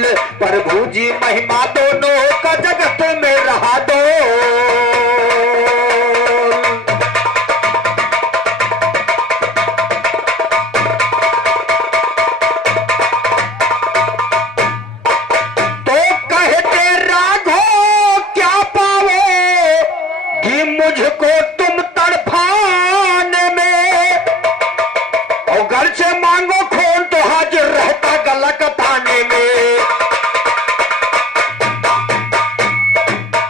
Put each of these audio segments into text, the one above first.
भइल प्रभु जी महिमा दोनों का जगत में रहा दो। तो कहते राघो क्या पाओगी मुझको तुम तड़फाने में, और घर से मांगो खून तो हाजिर रहता गला कटाने में।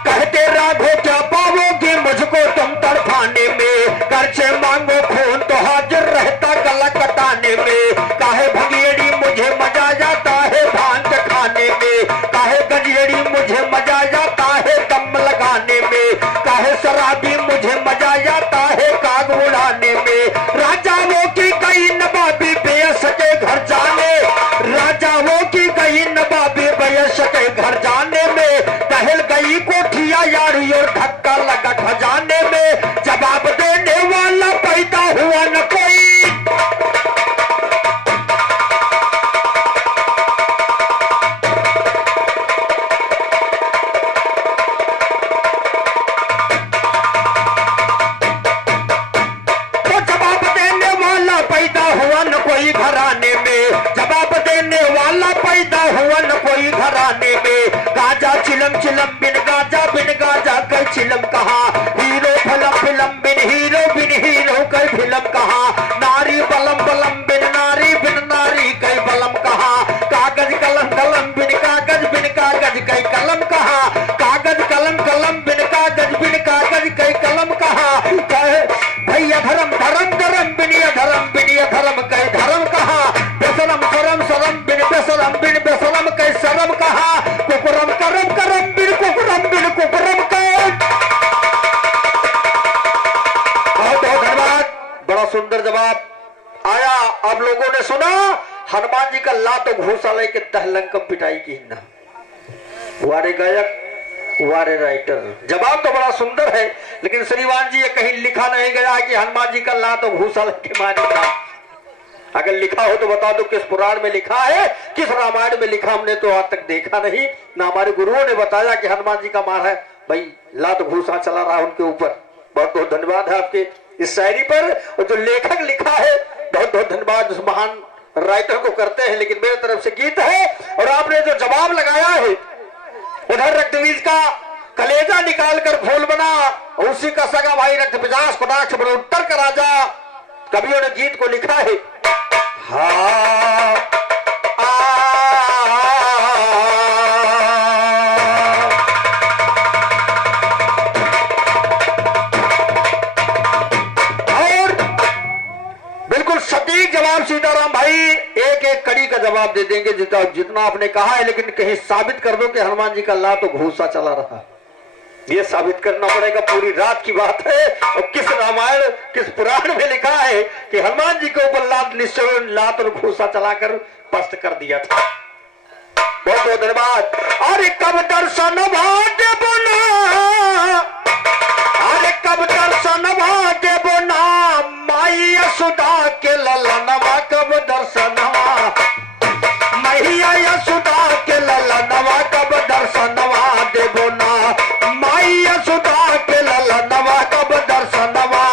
कहते राघो क्या पाओगी मुझको तुम तड़फाने में, घर से मांगो खून तो हाजिर रहता गला कटाने में। काहे भगेड़ी मुझे मजा जाता है भांग खाने में, काहे गजेड़ी मुझे मजा जाता है दम लगाने में, काहे शराबी मुझे मजा जाता है काग उड़ाने में। राजाओं की कई नवाबी बेयस के घर जाने, राजाओं की कई नवाबी बेयस के घर जाने में, टहल गई कोठिया यारी और धक्का लगा खजाने में। जवाब देने वाला पैदा हुआ न कोई, कोई घराने में, जवाब देने वाला पैदा हुआ न कोई घराने में। गाजा चिलम चिलम बिन गाजा कई चिलम कहा, हीरो फिल्म फिल्म बिन हीरो कई फिल्म कहा। नारी बलम बलम बिन नारी कई बलम कहा। कागज कलम बिन कागज कई कलम कहा। कागज कलम बिन कागज कई कलम कहा। भैया धर्म बिन धर्म कई धर्म कहा। बेसरम बिन बेसरम कई शरम कहा। कुकुरम करम बिन कुकुरम कई। बहुत धन्यवाद, बड़ा सुंदर जवाब आया। आप लोगों ने सुना हनुमान जी का लात घूसा लेके दहलंकम पिटाई की ना, वारे गायक वारे राइटर। जवाब तो बड़ा सुंदर है, लेकिन श्रीमान जी ये कहीं लिखा नहीं गया है कि हनुमान जी का लात घूसा लेके मारेगा। अगर लिखा हो तो बता दो किस पुराण में लिखा है, किस रामायण में लिखा, हमने तो आज तक देखा नहीं ना। हमारे गुरुओं ने बताया कि हनुमान जी का मार है भाई लात घूसा चला रहा उनके ऊपर। बहुत बहुत धन्यवाद है आपके इस शायरी पर, और जो लेखक लिखा है बहुत बहुत धन्यवाद उस महान राइटर को करते हैं। लेकिन मेरी तरफ से गीत है, और आपने जो जवाब लगाया है उधर रक्तबीज का कलेजा निकाल कर फूल बना, उसी का सगा भाई रक्त पिजास कटाक्ष बड़े उत्तर का राजा, कवियों ने गीत को लिखा है। और बिल्कुल सटीक जवाब सीताराम भाई एक एक कड़ी का जवाब दे देंगे जितना आपने कहा है, लेकिन कहीं साबित कर दो कि हनुमान जी का लात घूसा चला रहा। ये साबित करना पड़ेगा, पूरी रात की बात है। और किस रामायण किस पुराण में लिखा है कि हनुमान जी के ऊपर लात और घूसा चलाकर पस्त कर दिया था। बहुत बहुत धन्यवाद। अरे कब दर्शन भाग्य बोना, अरे कब दर्शन भाग्य बोना, माई यशोदा के ललनवा कब दर्शनवा, मैया यशोदा के ललनवा कब दर्शनवा देबो ना, माई यशोदा के ललनवा कब दर्शनवा।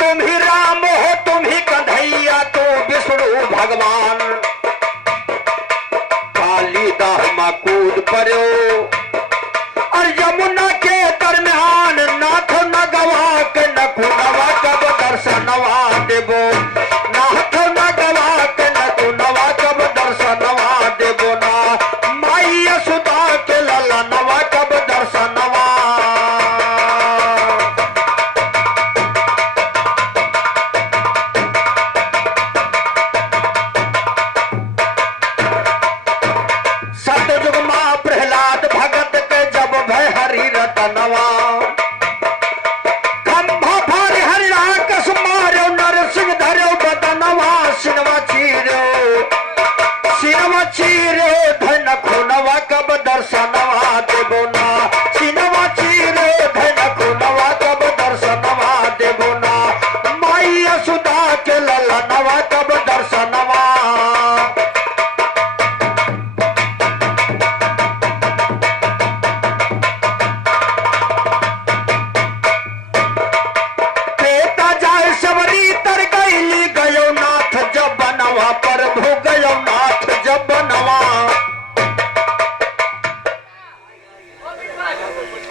तुम ही राम हो तुम ही कन्हैया तो विष्णु भगवान, कालीदाह मा कूद पड़ो और यमुना के दरमियान, नाथ न गवा के न कुनवा कब दर्शनवा देबो, नाथ न गवा के न कुनवा कब दर्शनवा देबो ना, माई यशोदा के ललनवा कब दर्शनवा। सतयुग मां प्रहलाद भगत के जब भय हरि रतनवा, खंभा भारी हरि राकस मारो नरसिंह धरो बदनवा, सिनवा चीरो धन खुनवा कब दर्शनवा देबो ना,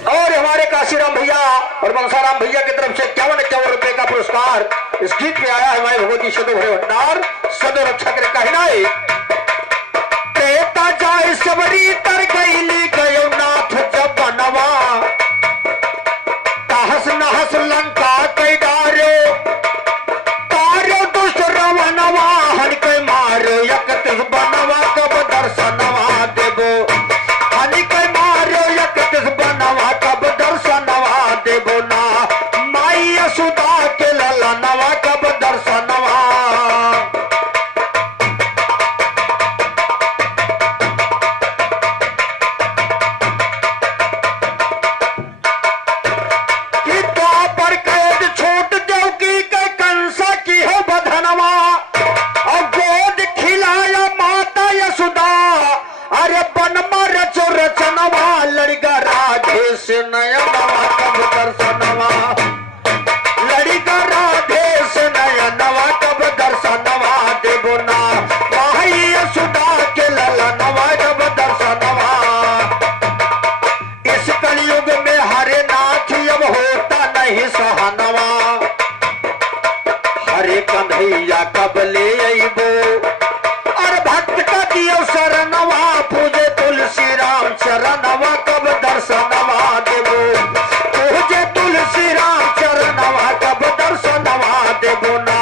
और हमारे काशीराम भैया और बंसाराम भैया की तरफ से 51 रुपए का पुरस्कार इस गीत में आया है। हमारे भगवती सदो भरे भंडार सदो रक्षा करे कहनाए तेता जाए सबरी तर गईली गयो नाथ जब बनवा ताहस नहस लंका कई डार्यो तार्यो दुष्ट रवनवा हन के मारो यकतिस बनवा कब दर्शनवा देबो हन के मारो यकतिस बनवा कब दर्शनवा देबो ना माई यशोदा के ललनवा कब दर्शनवा कन्हैया कब ले अइबो और भक्त का दियो शरणवा पूजे तुलसी राम चरणवा कब दर्शनवा देबो पूजे तुलसी राम चरणवा कब दर्शनवा देबो ना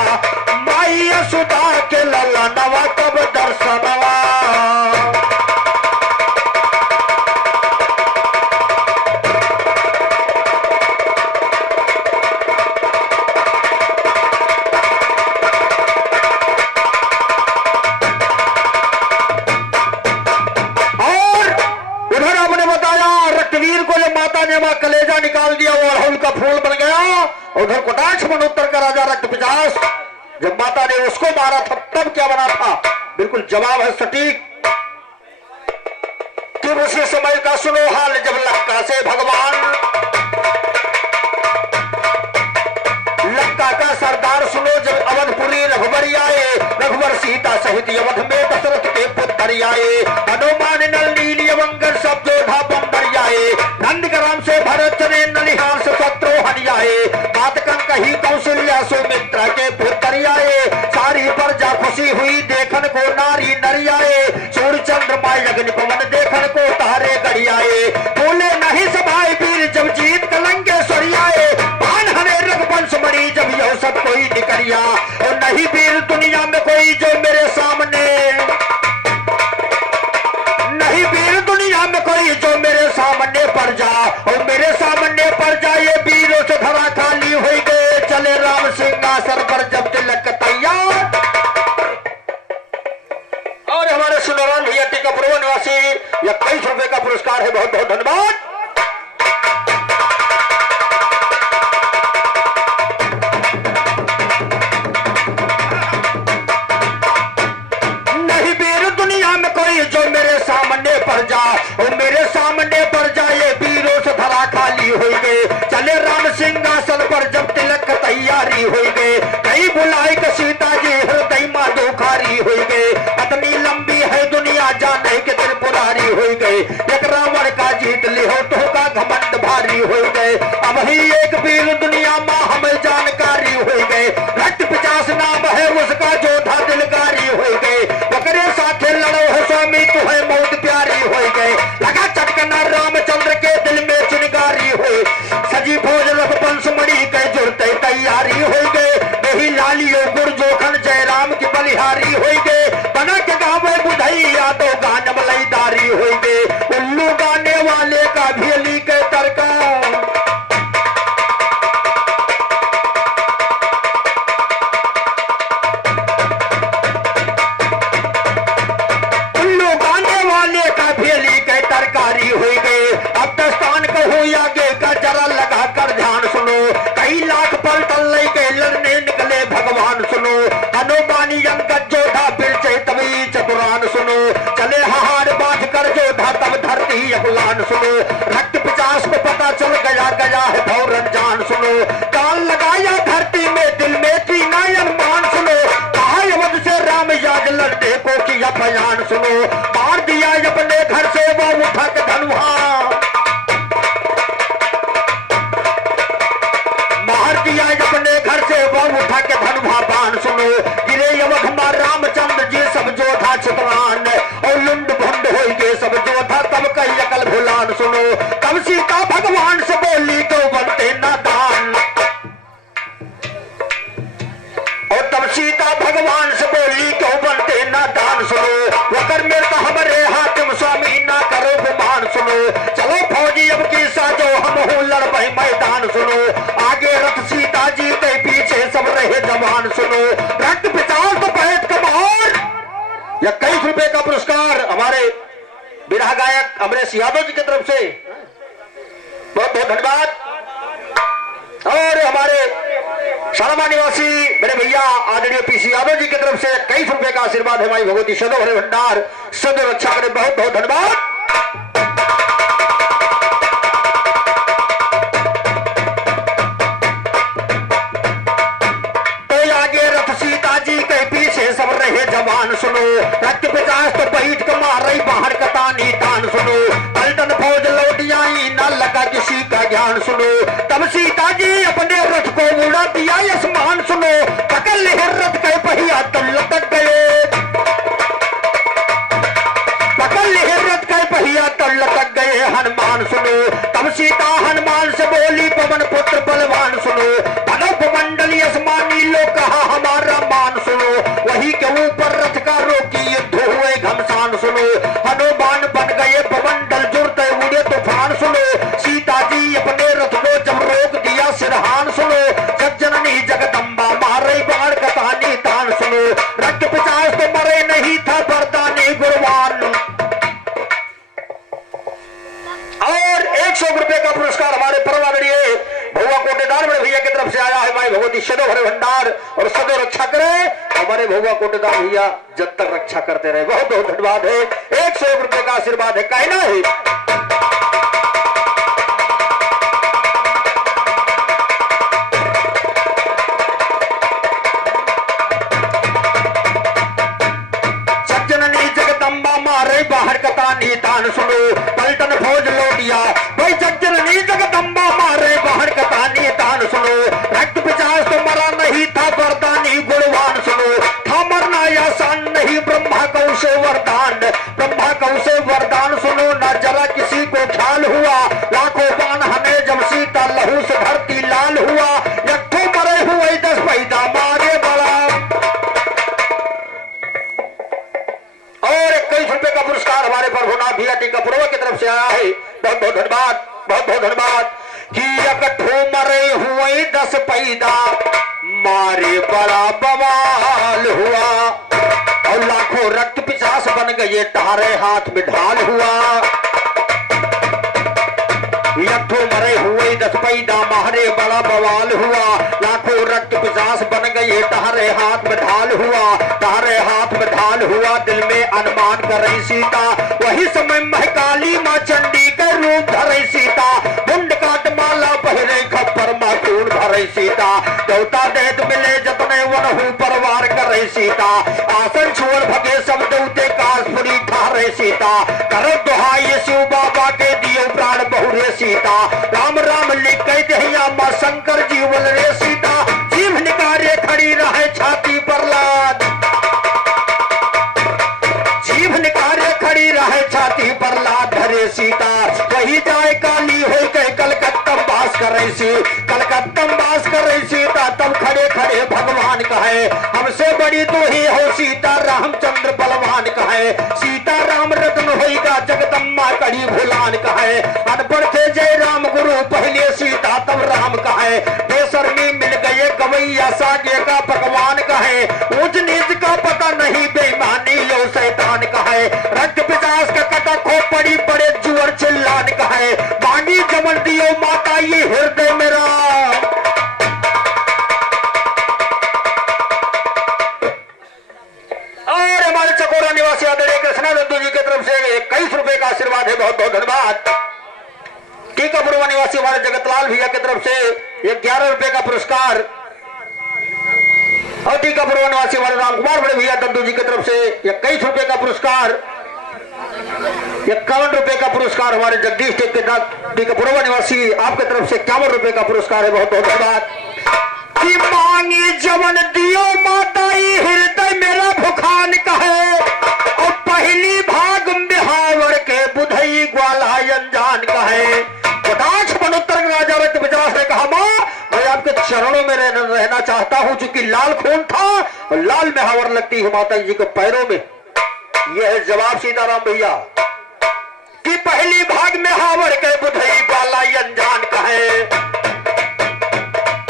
माई यशोदा के ललनवा कब दर्शनवा कलेजा निकाल दिया वो अड़हुल का फूल बन गया। उधर कोटाक्ष मनोत्तर का राजा रक्त पिचास जब माता ने उसको मारा था तब क्या बना था बिल्कुल जवाब है सटीक। तुम उसी समय का सुनो हाल जब लंका से भगवान लंका का सरदार सुनो जब अवधपुरी रघुवर आए रघुवर सीता सहित अवध में दशरथ के पुत्र आए हनुमान नल नीली अवंगर सब जोधा बंदर आए नंदग्राम से भरत ने नलिहान से शत्रुघ्न आए बात कही कौशल्या सुमित्रा के पुत्र आए सारी प्रजा खुशी हुई देखन को नारी नरी आए सूर्य चंद्रमा अग्नि पवन देखन को तारे गढ़ आए बोले नहीं सभाए वीर जब जीत कलंकेश्वरी आए बाण हरे रघुवंश मणि जब यह सब कोई निकलिया और नहीं वीर दुनिया में कोई जो मेरे सामने नहीं वीर दुनिया में कोई जो मेरे सामने पड़ जा और मेरे सामने पड़ जाए वीरों से धरा खाली हो गए चले राम सिंहासन पर जब तिलक तैयार। और हमारे सुनवान भैया टीकापुर निवासी यह 21 रुपए का पुरस्कार है। बहुत बहुत धन्यवाद। नहीं वीर दुनिया में कोई जो मेरे सामने पड़ जा और मेरे सामने पड़ जाए वीरों से धरा खाली हो गए चले राम सिंहासन पर जब तिलक तैयारी हो गए कई बुलाई के सीता जी हृदय मां दुखारी हो गए इतनी लंबी है दुनिया जाने के त्रिपुरारी हो गए एक रावण का जीत लिहो तो का घमंड भारी हो गए अब ही एक वीर दुनिया मां हमें जानकारी हो गए रक्त पिचास नाम है उसका जोधा दिलकारी हो गए बकरे साथे लड़ो है स्वामी तुम्हें मौत प्यारी हो गए लगा चटकना रामचंद्र के दिल में चिनगारी हो सजी भोज रथ पंच मणि के जुड़ते तैयारी हो गए वही लालियो गुर जोखन जयराम की बलिहारी हो गए बना के गावे बुधैया तो गान मलईदारी हो गए उल्लू गाने वाले का भेली के तरका तरकारी हो गए। अब दस्तान कहो आगे का जरा लगा कर ध्यान सुनो कई लाख पल तल के लड़ने निकले भगवान सुनो हनुमानी अंगद जोधा फिर तभी चतुरान सुनो चले हार बांध कर जोधा तब धरती अकुलान सुनो रक्त पिचास को पता चल गया गया है भौरन जान सुनो कान लगाया धरती में दिल में थी नायन मान सुनो कहा अवध से राम याद लड़ने को किया बयान सुनो मार दिया अपने घर से वो उठा के धनुहा छुतरान और लुंड भुंड हो गए सब जो था तब कही अकल भुलान सुनो तब सीता भगवान से बोली तो बनते नादान और तब सीता भगवान से बोली क्यों बनते नादान सुनो वकर मेरे हमारे हाकिम स्वामी ना करो गुमान सुनो चलो फौजी अब की साजो हम हो लड़ भाई मैदान सुनो आगे रथ सीता जी के पीछे सब रहे जवान सुनो रक्त पिताल तो पैद कमार या 21 रुपए का पुरस्कार हमारे बिरहा गायक अमरेश यादव जी की तरफ से बहुत बहुत धन्यवाद और हमारे शालमा निवासी बड़े भैया आदरणीय पीसी यादव जी की तरफ से 21 रुपए का आशीर्वाद है हमारी भगवती सदैव हरे भंडार सदैव रक्षा करें बहुत बहुत धन्यवाद। तो आगे रथ सीता जी के पीछे सब रहे जवान सुनो रक्त पिचास तो बैठ के मार रही बाहर कतानी तान सुनो पलटन फौज लौट आई न लगा किसी का ज्ञान सुनो तब सीता जी अपने रथ को उड़ा दिया आसमान सुनो पकड़ ले रथ के पहिया तो लटक गए पकड़ ले रथ के पहिया तो लटक गए हनुमान सुनो तब सीता हनुमान से बोली पवन पुत्र बलवान सुनो भगव मंडली आसमानी लोग कहा हमारा मान सुनो वही के ऊपर रथ का रोकी युद्ध हुए घमसान सुनो हनुमान बन गए पवंडल जुड़ते उड़े तूफान सुनो सीता जी अपने रथ को जब रोक दिया सिरहान सुनो जगजननी जगदम्बा मारे बाण कतानी तान सुनो रक्त पिचास तो मरे नहीं था बरदानी गुणवान और 100 रुपए का पुरस्कार हमारे परवानड़िए भगवा कोटेदार बड़े भैया की तरफ से आया है हमारी भगवती सदैव हरे भंडार और सदैव रक्षा करे हमारे भगवा कोटेदार भैया जब तक रक्षा करते रहे बहुत बहुत धन्यवाद है 100 रुपए का आशीर्वाद है कहना है बाहर कतानी तान सुनो पलटन फौज लौटिया भाई जगजननी जगदम्बा मारे बाहर कतानी तान सुनो रक्त पिचास तो मरा नहीं था वरदानी गुणवान सुनो था मरना आसान नहीं ब्रह्मा कौ से वरदान ब्रह्मा कौ से वरदान सुनो न जरा किसी को ख्याल हुआ लाखों बाण हमें जब सीता लहू से धरती लाल हुआ यक्ठो मरे हुए 10 पैदा मारे बड़ा और 21 रुपए का पुरस्कार हमारे प्रभुनाथ भैया टीकापुरवा की तरफ से आया है बहुत बहुत धन्यवाद बहुत बहुत धन्यवाद कि इकट्ठो मरे हुए 10 पैदा मारे बड़ा बवाल हुआ और लाखों रक्त पिचास बन गए तारे हाथ में ढाल हुआ यक्ठो मरे हुए 10 पैदा मारे बड़ा बवाल हुआ लाखों रक्त पिचास बन गए तारे हाथ में ढाल हुआ तारे हाथ में ढाल हुआ दिल में अनुमान कर रही सीता वही समय महकाली माँ चंडी के रूप धरे सीता मुंड काट माला पहरे खप्पर माखून भरे सीता देवता देत मिले जतने वनहु परवार करे सीता आसन छोड़ भगे सब देवते कासपुरी ठारे सीता करो दुहाई शिव बाबा के दियो प्राण बहुरे सीता राम राम लिख के दहिया माँ शंकर जीवन रे सीता जीव निकारे खड़ी रहे छाती पर लाद जीव निकारे खड़ी रहे छाती पर लाद धरे सीता वही जाए काली हो गए कलकत्ता बास करे सी कलकत्ता बास करे सीता तब खड़े खड़े भगवान कहे हमसे बड़ी तो ही हो सीता रामचंद्र बलवान कहे सीता राम रत्न होगा जगदम्मा कड़ी भुलान कहे अनपढ़ थे जय राम गुरु पहले सीता तब राम कहे बेशर्मी मिल गए गवैया सागे का पकवान कहे ऊंच नीच का पता नहीं बेईमानी लो शैतान कहे रक्त पिचास का कटा खो पड़ी पड़े जुअर चिल्लान कहे बागी जमन दियो माता ये हृदय मेरा और हमारे चकोरा निवासी आदरणीय कृष्णा दत्तू जी की तरफ से 21 रुपए का आशीर्वाद है बहुत बहुत धन्यवाद। टीकापुरवा निवासी हमारे जगतलाल भैया की तरफ से 11 रुपए का पुरस्कार और टीकापुरवा निवासी हमारे राम कुमार बड़े भैया दद्दू जी की तरफ से 21 रुपए का पुरस्कार 51 रुपए का पुरस्कार हमारे जगदीश टीकापुरवा निवासी आपकी तरफ से 51 रुपए का पुरस्कार है बहुत बहुत धन्यवाद। कि मांगी जवन दियो माता हृदय मेरा भुखान कहे में रहना चाहता हूं। चूंकि लाल खून था और लाल महावर लगती है माता जी के पैरों में। यह है जवाब सीताराम भैया कि पहली भाग में हावर के बुधई वाला अनजान कहे।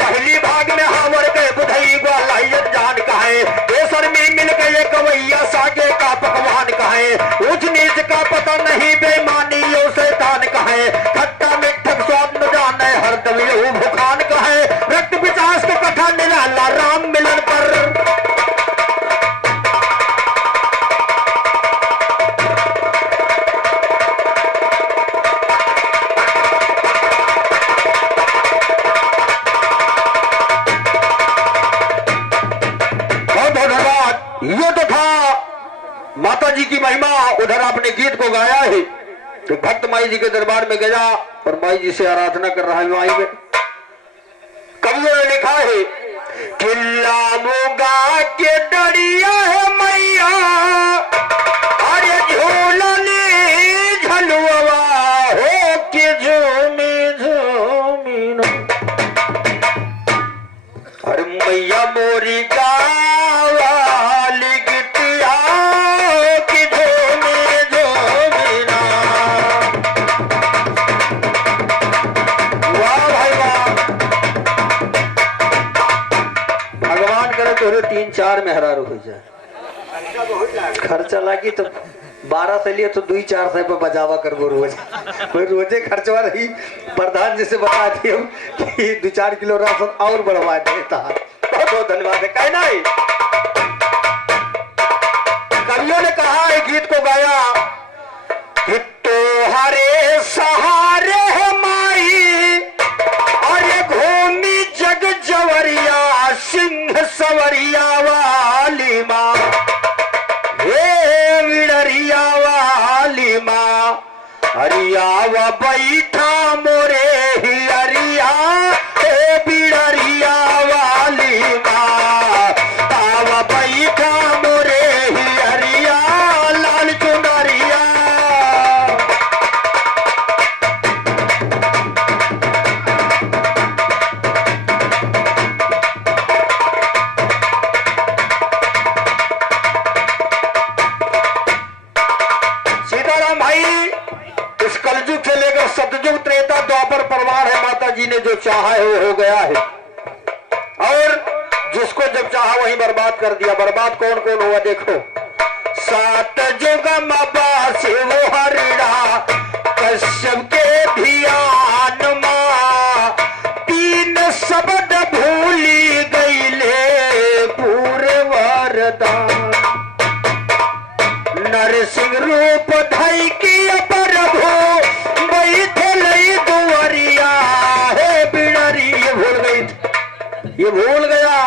पहली भाग में हावर के बुधई वाला अनजान कहे। बेसर में मिल गए कवैया सागे का पकवान कहे। ऊंच नीच का पता नहीं बेईमानी यो शैतान कहे। खट्टा मिठा स्वाद न जाने हर दबियो भुखान कहे। रक्त पिचास के कथा निराला राम मिलन पर। ये तो था माता जी की महिमा। उधर आपने गीत को गाया है तो भक्त माई जी के दरबार में गया और माई जी से आराधना कर रहा है। माई में कवियों ने लिखा है किला मोगा के डरिया है मैया अरे झूलनी झलुआ हो के झूमी झूमी अरे मैया मोरी का तीन चार में हरारू हो जाए। खर्चा लगी तो 12 से लिए तो 2-4 से पे बजावा कर वो रोजे खर्चवा रही। प्रधान जी से बता दिए कि 2-4 किलो राशन और बढ़वा देता। बहुत बहुत धन्यवाद है। कहना है कवियों ने कहा है गीत को गाया कि तोहरे सहारे है माई अरे घूमी जग जवरिया सिंह सवरिया वाली माँ हे विड़रिया वाली माँ हरिया व बैठा मोरे ही अरिया हे बिड़रिया वाली माँ ताव बैठा मोरे ही अरिया लाल चुनरिया। सतयुग त्रेता द्वापर परवार है। माता जी ने जो चाहा है वो हो गया है और जिसको जब चाहा वहीं बर्बाद कर दिया। बर्बाद कौन कौन हुआ देखो। सात जुग से वो हरिड़ा कश्यप के ध्यान मां 3 शब्द भूली गईले पूरे वरदान। नरसिंह रूप धई की प्रभु ये भूल गया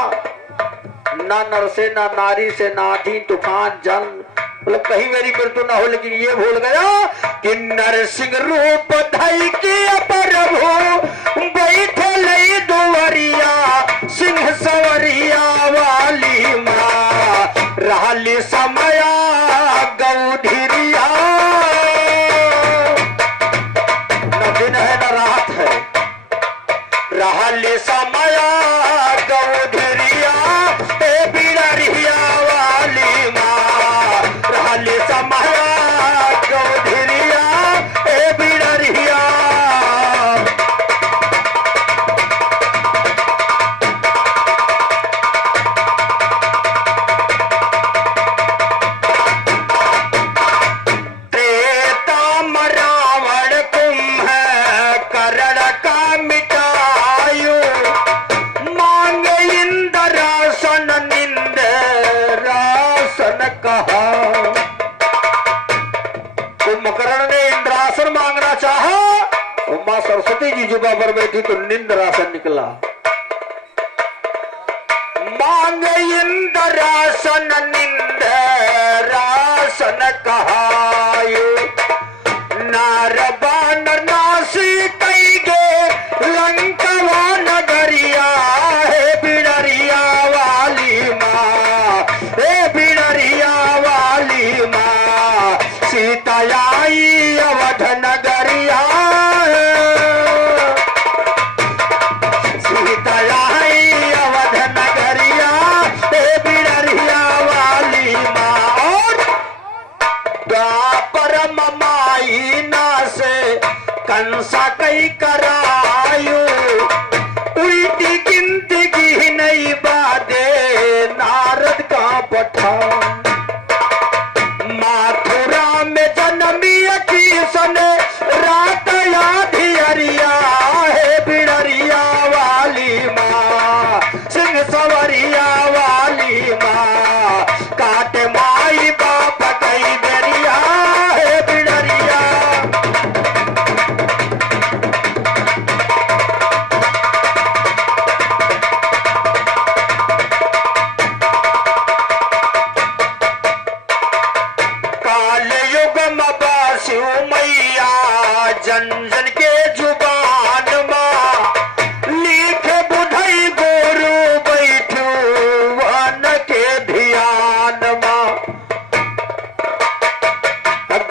ना नर से ना नारी से ना आधी तूफान जल मतलब कहीं मेरी मृत्यु ना हो। लेकिन ये भूल गया कि नरसिंह रूप धई के प्रभु बैठे लई दुवरिया सिंह सवरिया वाली माँ रहली समया गौधिरिया। न दिन है न रात है रहली समया गौधिरिया ए बिड़रिया वाली माँ रहली समया गौधिरिया ए बिड़रिया। कुंभकर्ण ने इंद्रासन मांगना चाहा और मां सरस्वती जी जुबा पर बैठी तो निंद्रासन निकला। मांगे इंद्रासन निंद्रासन कहायो नार बानर नासी कई गे लंकवा नगरिया हे बिड़रिया वाली माँ हे बिड़रिया वाली माँ सीता आई अवध नगरिया सीता आई साकई करायु उल्टी गिनती की नहीं बादे नारद का पठान माथुरा में जन्मी किसन रात आधी अरिया है बिड़रिया वाली माँ सिंह सवरिया वाली माँ काट माई बाप कई बेरिया है बिड़रिया मैया जन जन के जुबान माँ लिखे बुधई गोरु बैठू वन के ध्यान माँ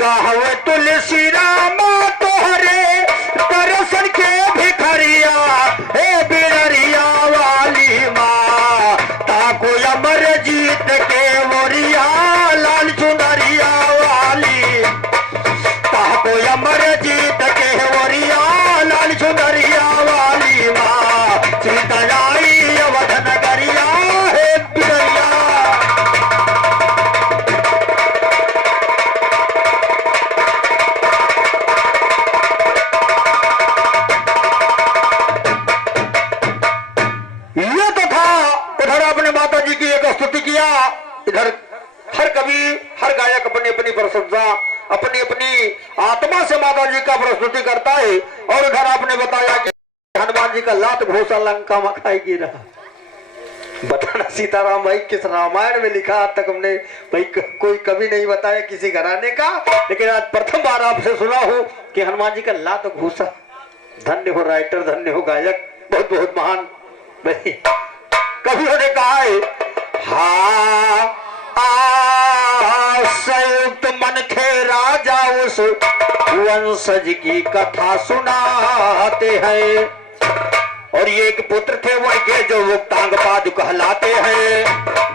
गावे तुलसी रामा तोहरे दर्शन के भिखरिया हे बिड़रिया वाली माँ ताको अमर जीत के मोरिया लाल चुनरिया वाली ताको अमर जीत के वरिया लाल चुनरिया वाली माँ सीताई अवध नगरिया हे बिड़रिया ये तो था उधर अपने माता जी की एक स्तुति किया इधर हर कवि हर गायक अपनी अपनी प्रशंसा अपनी अपनी आत्मा से माता जी का प्रस्तुति करता है और उधर आपने बताया कि हनुमान जी का लात घोषा लंका में खाई गिरा बताना सीताराम भाई किस रामायण में लिखा आज तक हमने भाई कोई कवि नहीं बताया किसी घराने का लेकिन आज प्रथम बार आपसे सुना हूं कि हनुमान जी का लात घोषा धन्य हो राइटर धन्य हो गायक बहुत बहुत महान भाई कवियों ने कहा है हाँ संयुक्त मन थे राजा उस वंशज की कथा सुनाते हैं और ये एक पुत्र थे उनके जो मुक्तांग पाद कहलाते हैं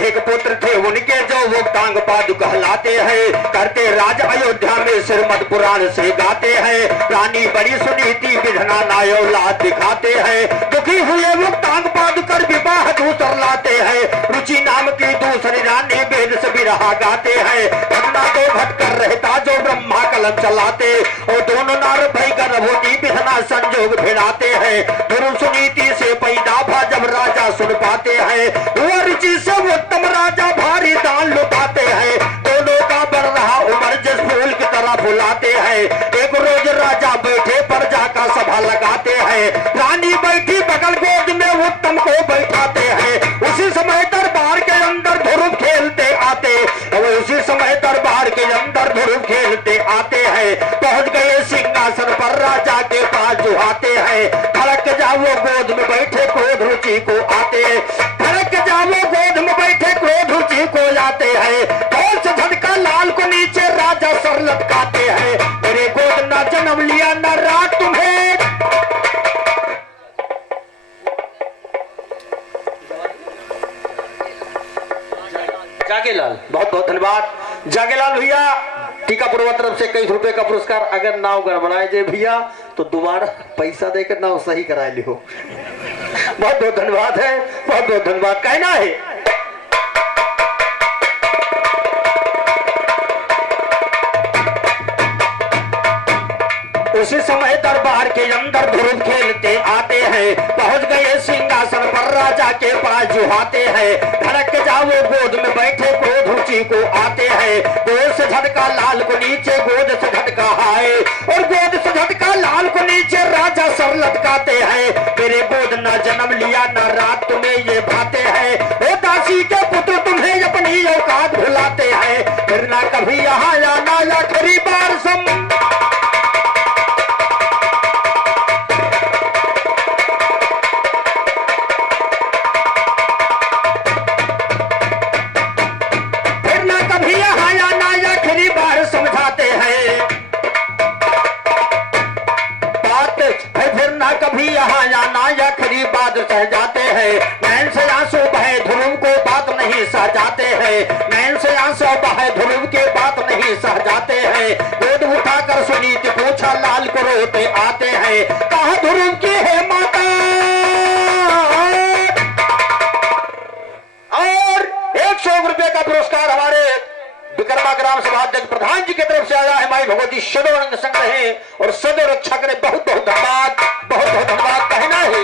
एक पुत्र थे उनके जो मुक्तांग पाद कहलाते हैं करते राज अयोध्या में श्रीमद पुराण से गाते हैं रानी बड़ी सुनीति विधना नायौलाद दिखाते हैं दुखी हुए मुक्तांग पाद कर विवाह दूसर लाते हैं रुचि नाम की दूसरी रानी वेद से बिरहा गाते हैं घटना दो घट कर रहता जो ब्रह्मा कलम चलाते और दोनों नार भई गर्भवती विधना संजोग भिड़ाते हैं गुरु सुनीति से पैदा भा जब राजा सुन पाते हैं वह रुचि से उत्तम राजा भारी दान लुटाते हैं दोनों का बढ़ रहा उम्र जिस फूल की तरह फुलाते हैं एक रोज राजा बैठे प्रजा का सभा लगाते हैं रानी बैठी बगल गोद में उत्तम को बैठाते हैं उसी समय दरबार के अंदर ध्रुव खेलते आते उसी समय दरबार के अंदर ध्रुव खेलते आते हैं पहुंच गए सिंहासन पर राजा के पास जुहाते हैं धड़क जाओ गोद में बैठे क्रोध रुचि को आते धड़क जाओ गोद में बैठे क्रोध रुचि को आते हैं कौन से झटका लाल को नीचे राजा सर लटकाते हैं मेरे गोद न जन्म लिया न रात तुम्हें जागेलाल बहुत बहुत धन्यवाद जागेलाल भैया टीका पूर्व तरफ से 21 रुपए का पुरस्कार अगर नाव गड़बड़ाए जे भैया तो दोबारा पैसा देकर नाव सही करा लियो बहुत बहुत धन्यवाद है बहुत बहुत धन्यवाद कहना है उसी समय दरबार के अंदर ध्रुव खेलते आते हैं पहुंच गए सिंहासन पर राजा के पास जुहाते हैं धड़क जाओ गोद में बैठे क्रोध रुचि को आते हैं गोद से झटका लाल को नीचे गोद से झटका हाय और गोद से झटका लाल को नीचे राजा सर लटकाते हैं मेरे गोद न जन्म लिया न रात तुम्हें ये भाते हैं ओ दासी के पुत्र तुम्हें अपनी औकात भुलाते हैं फिर ना कभी यहाँ आना या खरी बार सम सह जाते हैं नैन से आंसू बहे ध्रुव को बात नहीं सह जाते हैं नैन से आंसू बहे ध्रुव के बात नहीं सह जाते हैं। गोद उठाकर सुनीति पूछा लाल को रोते आते हैं। कहा ध्रुव की है माता और 100 रुपए का पुरस्कार हमारे विक्रमा ग्राम सभा अध्यक्ष प्रधान जी की तरफ से आया है। माई भगवती सदैव रंग संग रहे और सदैव रक्षा करे। बहुत बहुत धन्यवाद, बहुत बहुत धन्यवाद कहना है।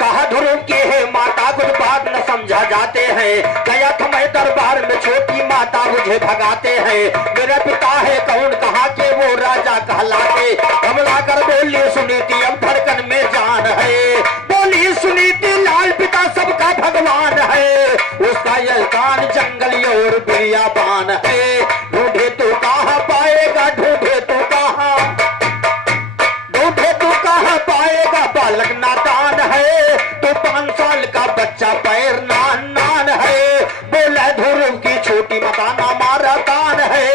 कहा ध्रुव की है माता कुछ बात न समझा जाते हैं। गया था मैं दरबार में छोटी माता मुझे भगाते हैं। मेरा पिता है कौन कहा के वो राजा कहलाते। हमला कर बोली सुनीति अब धड़कन में जान है। बोली सुनीति लाल पिता सबका भगवान है। उसका यह कान जंगली और बिरियाबान है। ढूंढे तो कहाँ पाएगा, ढूंढे तो कहाँ, ढूंढे तो कहाँ पाएगा। बालक नादान है तो 5 साल का बच्चा पैर नान नान है। बोला ध्रुव की छोटी मकाना मारा कान है।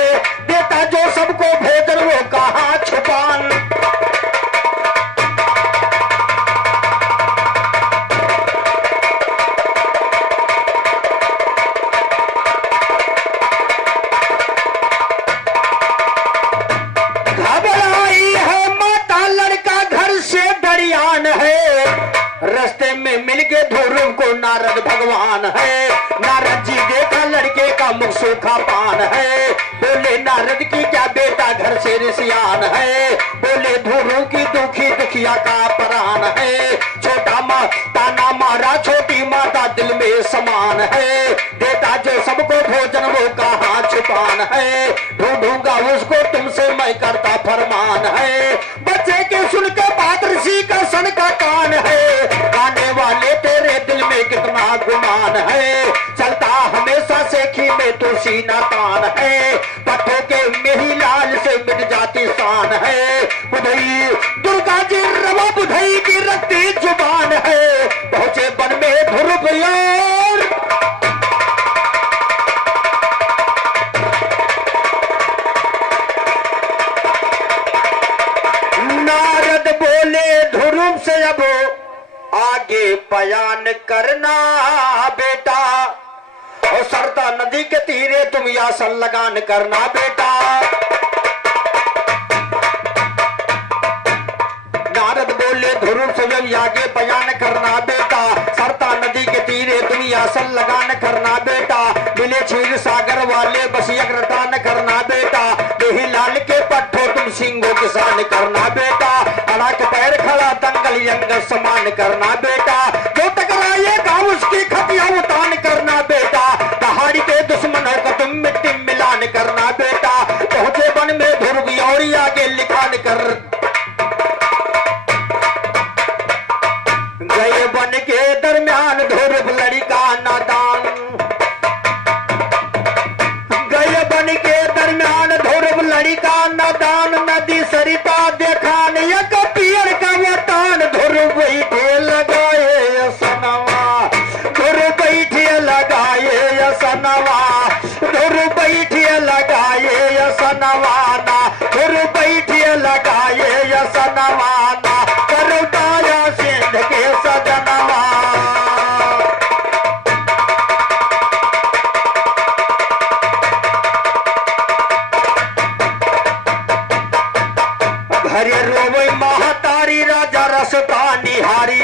देता जो सबको भोजन वो कहाँ छुपान। घबराई है माता लड़का घर से दरियान है। रास्ते में मिल गए ध्रुव को नारद भगवान है। नारद जी देखा लड़के का मुख सूखा पान है। बोले नारद की क्या बेटा घर से रिसियान है। बोले ध्रुव की दुखी दुखिया का प्राण है। छोटा माँ ताना मारा छोटी माता दिल में समान है। देता जो सबको भोजन वो कहाँ छुपान है। ढूंढूंगा उसको तुमसे मैं करता फरमान है। बच्चे के सुनकर बात ऋषि का सन का कान है। आने वाले तेरे दिल में कितना गुमान है। चलता हमेशा सेखी में तो सीना तान है। पत्थों के मेही लाल से मिट जाती शान है। बुधई दुर्गा जी रवा बुधई की रखती जुबान है। पहुंचे बन में ध्रुव यार। नारद बोले ध्रुव से अब आगे बयान करना बेटा। और सरता नदी के तीरे तुम यासन लगान करना बेटा। नारद बोले ध्रुव से जब आगे बयान करना बेटा। सरता नदी के तीरे तुम यासन लगान करना बेटा। मिले क्षीर सागर वाले बस यज्ञदान करना बेटा। देही लाल के पट्टो तुम सिंगो किसान करना बेटा। अड़ा के पैर खड़ा दंगल यंग समान करना बेटा। जो टकराएगा उसकी खपिया उतान करना बेटा। पहाड़ी के दुश्मनों को तुम मिट्टी मिलान करना बेटा। पहुंचे बन में ध्रुव और आगे लिखान कर गए बन के दरमियान ध्रुव लड़का नादान। गए बन के दरमियान ध्रुव लड़का नादान। नदी सरिता देखान एक पियर का वतान। ध्रुव बैठे लगाए सनवा, ध्रुव बैठे लगाए सनवा, ध्रुव बैठे लगाए सनवाना, ध्रुव बैठे लगाए सनवाना। करौताया सिंध के सजनवा। घरे रोवे महातारी राजा रसता निहारी।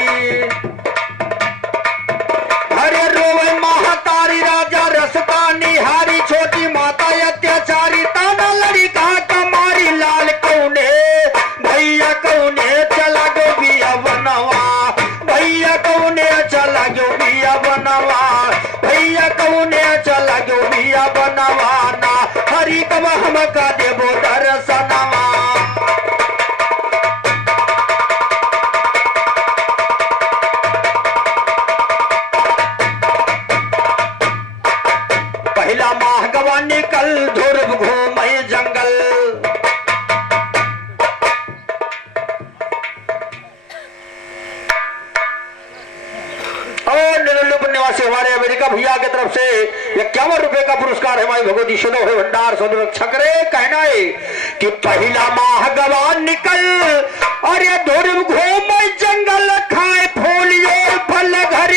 घरे रोवे महातारी राजा रसता निहारी। छोटी माता अत्याचारी ताना लड़का कमारी। लाल कौने भैया कौने चला गो बिया बनवा। भैया कौने चला गो बिया बनवा। भैया कौने चला गो बिया बनवाना। हरी कब हमका देवो दर्शनवा। पहला माह गवा निकल ध्रुव घूमे जंगल। और निरलुप निवासी हमारे अमेरिका भैया की तरफ से 51 रुपए का पुरस्कार है। हमारी भगवती सुनो है भंडार सदर छकरे। कहना है कि पहला माह गवा निकल और ये ध्रुव घूमे जंगल। खाए फूल ये फल घर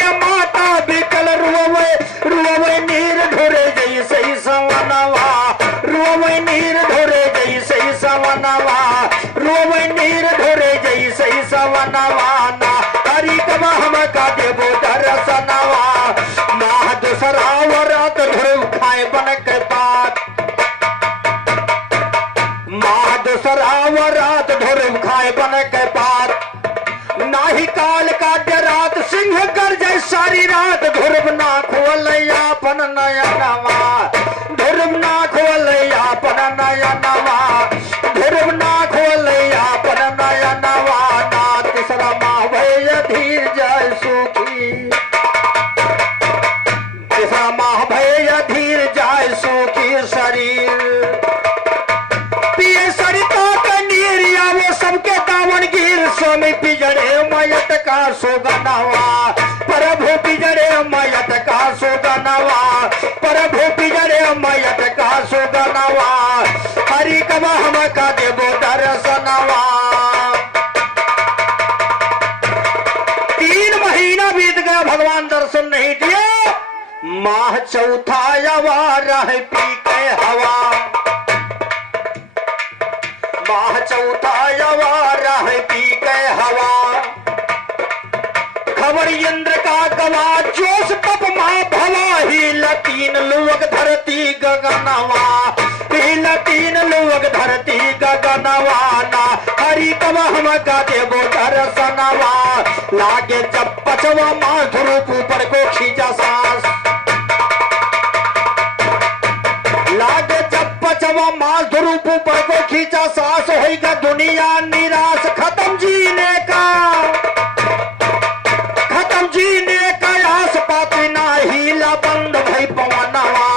बन के बात माह दूसरा रात ध्रुव खाए बन के बात नाही काल का रात सिंह गर्जे सारी रात ध्रुव ना खोल अपन नया नवा ध्रुव ना खोल अपन नया नवा ध्रुव ना खोल अपन नया नवा ना तीसरा माह भय धीर जय सुखी तीसरा माह भय धीर जय सुखी शरीर पिए सरिता का नीरिया वो सबके दावन गिर स्वामी पिजड़े मयत का सुगनवा प्रभु पिजड़े मयत का सुगनवा प्रभु पिजड़े मयत का सुगनवा हरि कबा हम का देवो दर्शनवा 3 महीना बीत गया भगवान दर्शन नहीं दिए माह चौथा यवा रह पी के हवा माह चौथा यवा रह पी के हवा खबर इंद्र का गवा जोश तप मां भवा ही लतीन लोग धरती गगनवा ही लतीन लोग धरती गगनवा ना हरि कब हम का देवो दर्शनवा लागे जब पचवा मां ध्रुव ऊपर को खींचा सांस लागे जब पचवा मां ध्रुव ऊपर को खींचा सांस होगा दुनिया निराश खत्म जीने का आस पाती ना हीला बंद भई पवनवा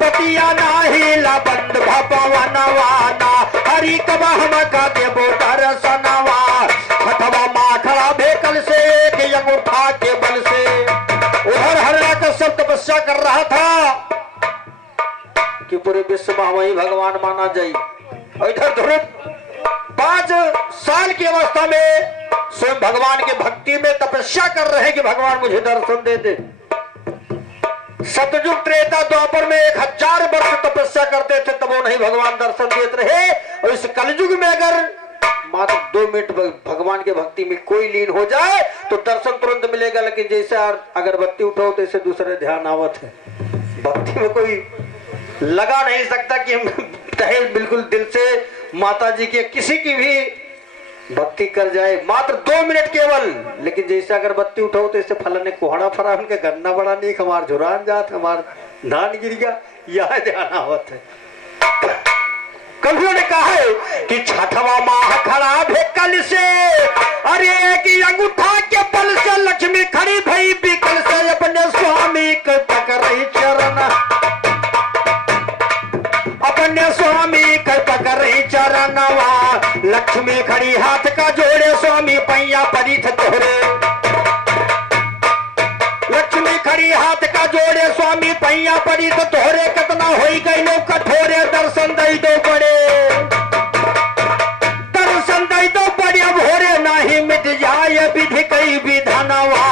पतिया ना हीला बंद भ पवनवा ना हरि कब हम का देवो दर्शनवा हथवा माखड़ा भेकल से एक अंगूठा के बल से उधर हरला का सब तपस्या कर रहा था कि पूरे विश्व में वही भगवान माना जाए इधर ध्रुव 5 साल की अवस्था में स्वयं भगवान के भक्ति में तपस्या कर रहे हैं कि भगवान मुझे दर्शन दे दे सतयुग त्रेता द्वापर में 1000 वर्ष तपस्या करते थे तब वो नहीं भगवान दर्शन देते रहे और इस कलयुग में अगर मात्र 2 मिनट भगवान के भक्ति में कोई लीन हो जाए तो दर्शन तुरंत मिलेगा लेकिन जैसे अगरबत्ती उठाओ तो इसे दूसरे ध्यान आवत है भक्ति में कोई लगा नहीं सकता कि हम बिल्कुल दिल से माता जी के किसी की भी भक्ति कर जाए मात्र 2 मिनट केवल लेकिन जैसे अगरबत्ती उठाओ तो इससे फलने कोहड़ा फरा उनके गन्ना बड़ा नहीं हमार झुरान जात हमार धान गिर गया यह ध्यान आवत है कवियों ने कहा है कि छठवा माह खड़ा भेकल से अरे कि अंगूठा के बल से लक्ष्मी खड़ी भई बिकल से अपने स्वामी को पकड़ी चरण अपने स्वामी कर पकड़ी चरणवा लक्ष्मी खड़ी हाथ का जोड़े स्वामी पैया पड़ी तोहरे लक्ष्मी खड़ी हाथ का जोड़े स्वामी पैया पड़ी तो तोहरे कितना होई गई लोग कठोरे दर्शन दई दो बड़े दर्शन दई दो बड़े अब होरे नाही मिट जाए विधि कई विधानवा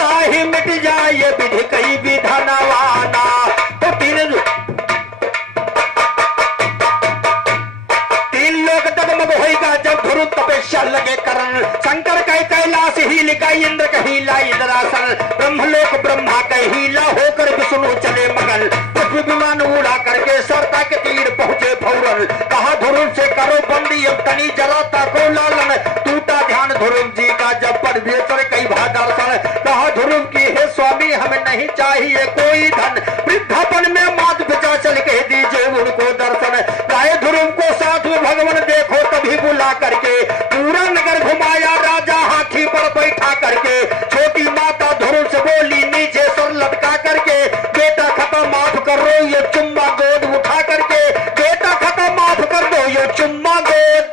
नाही मिट जाए विधि कई विधानवा ना तो 3 लोग डगमग होगा जब ध्रुव तपस्या लगे करन शंकर कह कैलाश ही लिखा इंद्र कहीला इंद्रासन ब्रह्मलोक ब्रह्मा कहीला होकर विष्णु चले मगन पृथ्वी विमान उड़ा करके सरता के तीर पहुंचे फौरन कहा ध्रुव से करो बंदी अब तनी जरा ताको लालन टूटा ध्यान ध्रुव जी का जब परमेश्वर कई भादर्शन कहा ध्रुव की हे स्वामी हमें नहीं चाहिए कोई धन वृद्धापन में मात पिता चल के दीजिए उनको दर्शन गाय ध्रुव को साथ में भगवान देखो तभी बुला करके पूरा नगर घुमाया राजा हाथी पर बैठा करके छोटी माता ध्रुव से बोली नीचे सर लटका करके बेटा खत्म माफ कर दो ये चुम्मा गोद उठा करके बेटा खत्म माफ कर दो ये चुम्मा गोद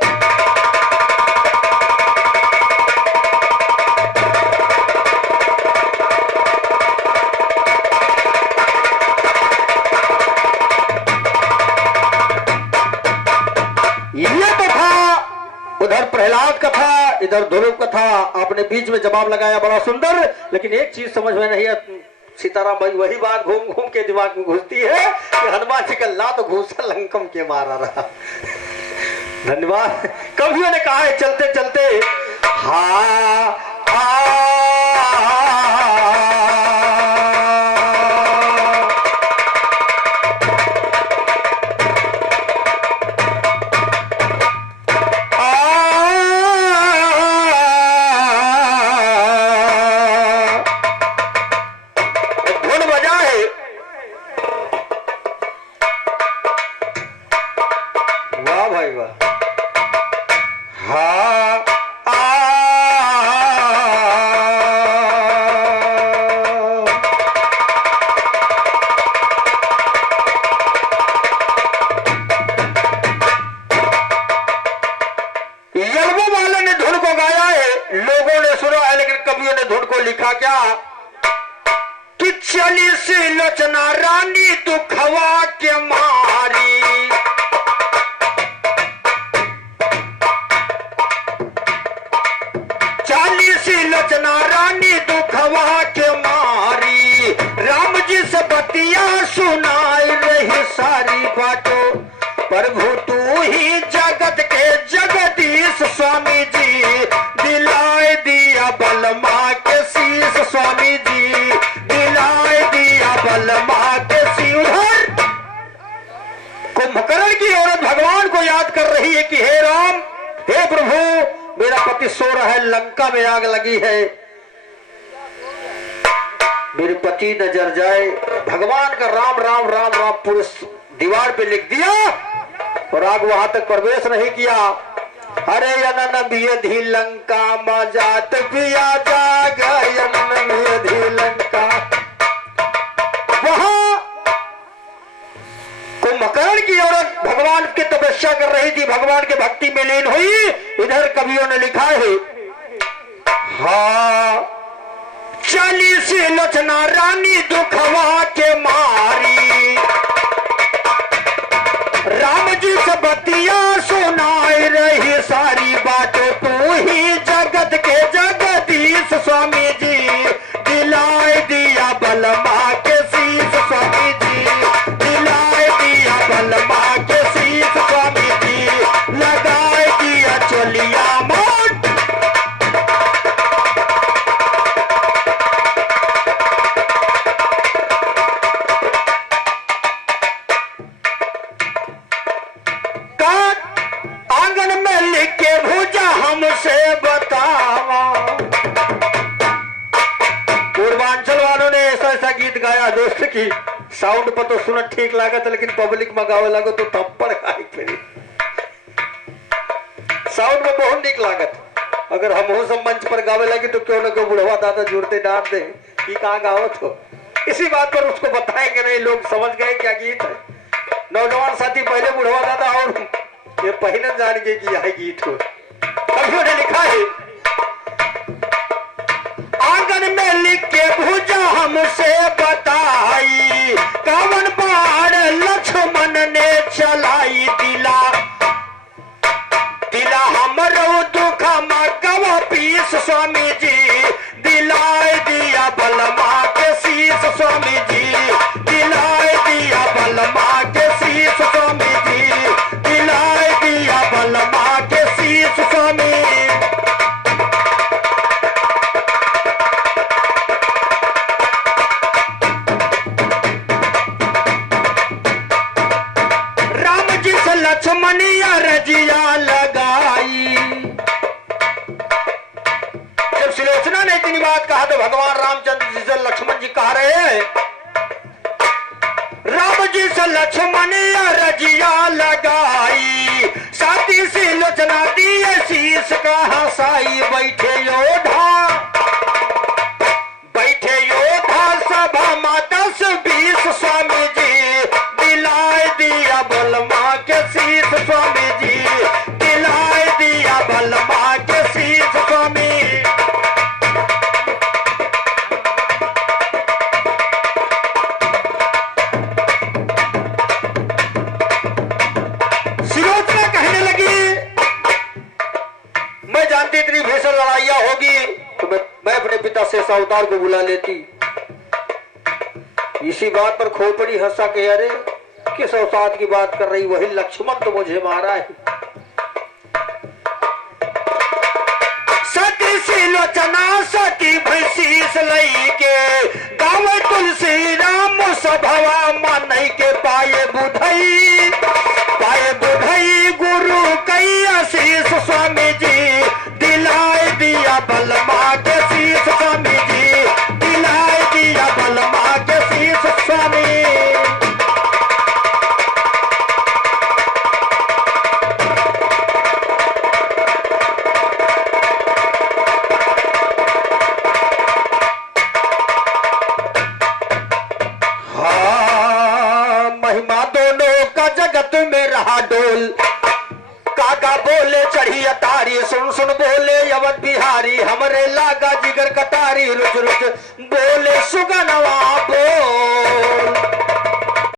उधर प्रहलाद का था इधर ध्रुव का था आपने बीच में जवाब लगाया बड़ा सुंदर लेकिन एक चीज समझ में नहीं सीताराम भाई वही बात घूम घूम के दिमाग में घुसती है कि हनुमान जी का लात घूसा लंकम के मारा रहा धन्यवाद कवियों ने कहा है चलते चलते हाँ यलबो वाले ने धुन को गाया है, लोगों ने सुना है, लेकिन कवियों ने धुन को लिखा क्या कि चली सी लोचना रानी दुखवा के मारी, चालीसी लोचना रानी दुखवा के मारी, राम जी से बतिया सुनाई रही सारी बातों, प्रभु तू ही जगत के जगदीश स्वामी जी, दिलाए दिया बलमा के शीश स्वामी जी, दिलाए दिया बलमा के शीश। उधर कुंभकर्ण की औरत भगवान को याद कर रही है कि हे राम, हे प्रभु, मेरा पति सो रहा है, लंका में आग लगी है, मेरे पति नजर जाए। भगवान का राम राम राम राम पूरे दीवार पे लिख दिया और आग वहां तक प्रवेश नहीं किया। अरे यनन भी लंका मजात पिया जाग, यनन भी लंका। वहां कुंभकर्ण की औरत भगवान की तपस्या कर रही थी, भगवान के भक्ति में लीन हुई। इधर कवियों ने लिखा है हाँ चालीसी लोचना रानी दुखवा के मारी, राम जी से बतिया सुनाई रही सारी बातें, तू ही जगत के जगदीश स्वामी जी, दिलाए दिया बलमा के शीश स्वामी जी, दिलाए दिया बलमा के शीश स्वामी जी, लगाए दिया चोलिया मोट। आंगन में लिख के भूजा हमसे बतावा। पूर्वांचल वालों ने ऐसा ऐसा गीत गाया दोस्त की साउंड पर तो सुना ठीक लागत, लेकिन पब्लिक में गावे लगो तो थप्पड़ खाई फिर। साउंड में बहुत ठीक लागत, अगर हम हो सब मंच पर गावे लगे तो क्यों ना क्यों बुढ़वा दादा जुड़ते डांट दे कि कहाँ गाओ। तो इसी बात पर उसको बताएंगे नहीं, लोग समझ गए क्या गीत है। नौजवान साथी पहले बुढ़वा दादा और ये पहले जान के कि यह गीत हो। कवियों ने लिखा है आंगन में लिख के भूजा हमसे बताई, कवन बाण लक्ष्मण ने चलाई, दिला दिला हमरो दुख मगवा पीस स्वामी जी, दिलाए दिया बलमा के शीश स्वामी जी, दिलाए दिया बलमा के शीश स्वामी जी, दिलाए दिया बलमा के शीश स्वामी। राम जी से लक्ष्मणिया रजिया लगाई। जब सुलोचना ने इतनी बात कहा तो भगवान रामचंद्र जी से लक्ष्मण जी कह रहे हैं राम जी से लक्ष्मणिया रजिया लगाई, साथी से लोचना दिए शीश का हंसाई, बैठे योधा सभा में 10-20 स्वामी जी, दिलाए दिया बलमा के शीश स्वामी जी, दिलाए दिया बलमा के शीश स्वामी। इतनी भीषण लड़ाइयां होगी तो मैं अपने पिता शेष अवतार को बुला लेती। इसी बात पर खोपड़ी हंसा के अरे किस अवतार की बात कर रही, वही लक्ष्मण तो मुझे मारा है। सती सी लोचना सती भैंसीस लई के गाँव तुलसी राम सभवा मन के पाए बुधई गुरु कई आशीष स्वामी जी, दिलाए दिया बलमा के शीश स्वामी जी, दिलाए दिया बलमा के शीश स्वामी। बोले चढ़ी अतारी, सुन सुन बोले अवध बिहारी, हमरे लागा जिगर कटारी, रुच रुच बोले सुगनवा बोल।